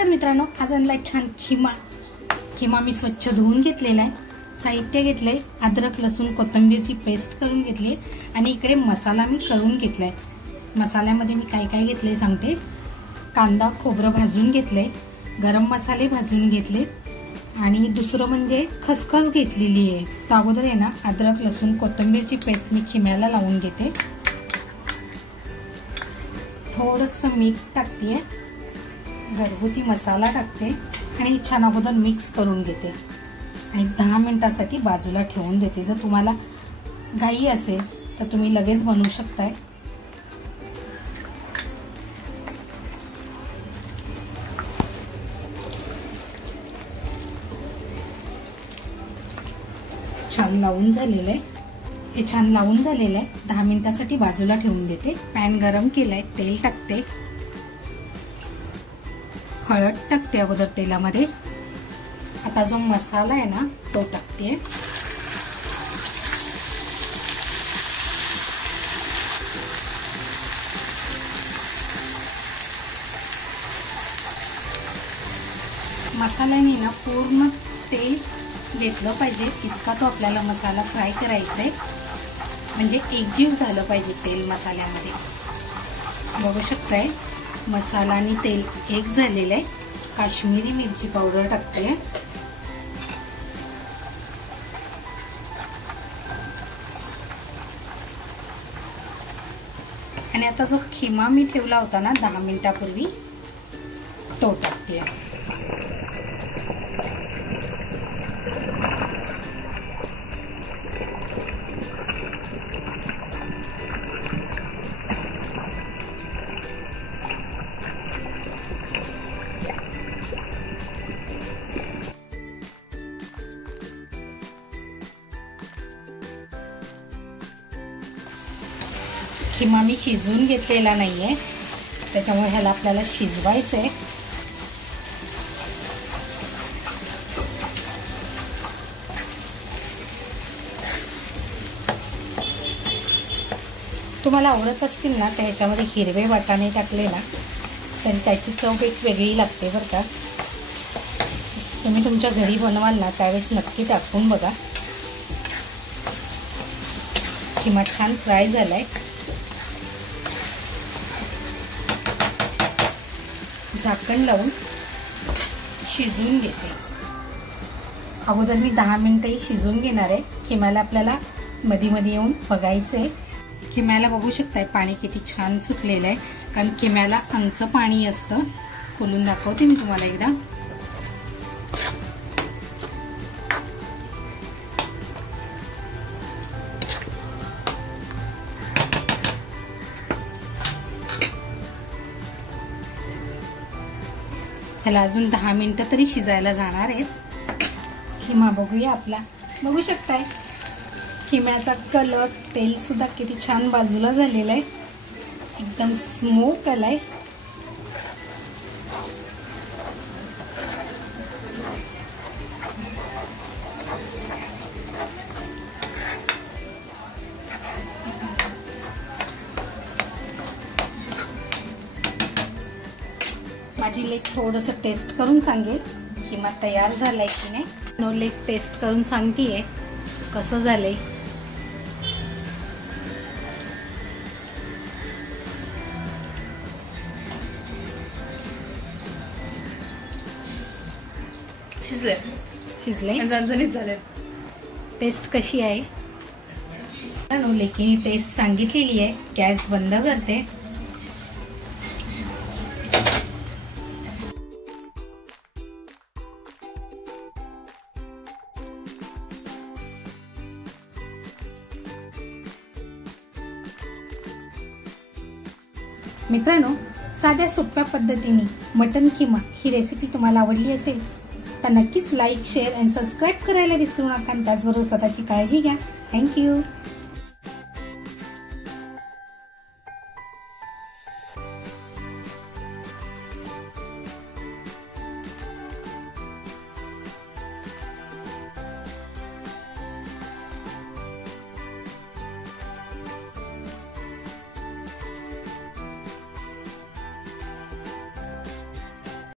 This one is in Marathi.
नमस्कार मित्रांनो, आज आणलाय छान खिमा मी स्वच्छ धुवून घेतलेला आहे। साहित्य घेतले अद्रक लसूण कोथिंबीरची पेस्ट करून घेतली आणि इकडे मसाला मी करून घेतलाय। मसाल्यामध्ये मी काय काय घेतले सांगते। कांदा खोबरं भाजून घेतले, गरम मसाले भाजून घेतले आणि दुसरं म्हणजे खसखस घेतलेली आहे। तर अगोदर आहे ना अद्रक लसूण कोथिंबीरची पेस्ट मी खिम्याला लावून घेते। थोडंसं मीठ टाकते, घरगुती मसाला टाकते आणि छान अगोदर मिक्स करून घेते आणि 10 मिनिटांसाठी बाजूला ठेवून देते। जर तुम्हाला घाई असेल तर तुम्ही लगेच बनवू शकताय। छान लावून झालेलं आहे, हे छान लावून झालेलं आहे। 10 मिनिटांसाठी बाजूला ठेवून देते। पॅन गरम केलाय, तेल टाकते, हळद टाकते अगोदर तेलामध्ये। आता जो मसाला आहे ना तो टाकते। मसाल्याने ना पूर्ण तेल घेतलं पाहिजे, इतका तो आपल्याला मसाला फ्राय करायचा आहे, म्हणजे एकजीव झालं पाहिजे तेल मसाल्यामध्ये। बघू शकताय मसाला आणि तेल एक झालेलं आहे। काश्मीरी मिरची पावडर टाकते आणि आता जो खिमा मी ठेवला होता ना 10 मिनिटांपूर्वी तो टाकते। खिमा मी शिजवून घेतलेला नाहीये, त्याच्यामुळे ह्याला आपल्याला शिजवायचं आहे। तुम्हाला आवडत असतील ना तर ह्याच्यामध्ये हिरवे वाटाणे टाकले ना तर त्याची चव एक वेगळी लागते बरं का। तुम्ही तुमच्या घरी बनवाल ना त्यावेळेस नक्की टाकून बघा। खिमा छान फ्राय झालाय, झाकण लावून शिजवून घेते। अगोदर मी 10 मिनिटे शिजवून घेणार आहे। खिम्याला आपल्याला मध्ये मध्ये येऊन बघायचंय। खिम्याला बघू शकताय पाणी किती छान सुटलेलं आहे, कारण खिम्याला अंगचं पाणी असतं। खोलून दाखवते मी तुम्हाला एकदा। त्याला अजून 10 मिनिटं तरी शिजायला जाणार आहेत। खिमा बघूया आपला। बघू शकताय खिम्याचा कलर, तेल सुद्धा किती छान बाजूला झालेलं आहे, एकदम स्मोक आलाय। माझी लेक थोडंसं टेस्ट करून सांगेल खिमा तयार झालाय की नाही। नो लेक टेस्ट करून सांगतेय कसं झालंय। शिजले झणझणीत झाले। टेस्ट कशी आहे? नो लेकीने टेस्ट सांगितलेली आहे। गॅस बंद करते। मित्रांनो, साध्या सोप्या पद्धतीने मटन खिमा ही रेसिपी तुम्हाला आवडली असेल तर नक्कीच लाईक शेअर आणि सबस्क्राईब करायला विसरू नका। त्याचबरोबर स्वतःची काळजी घ्या। थँक्यू।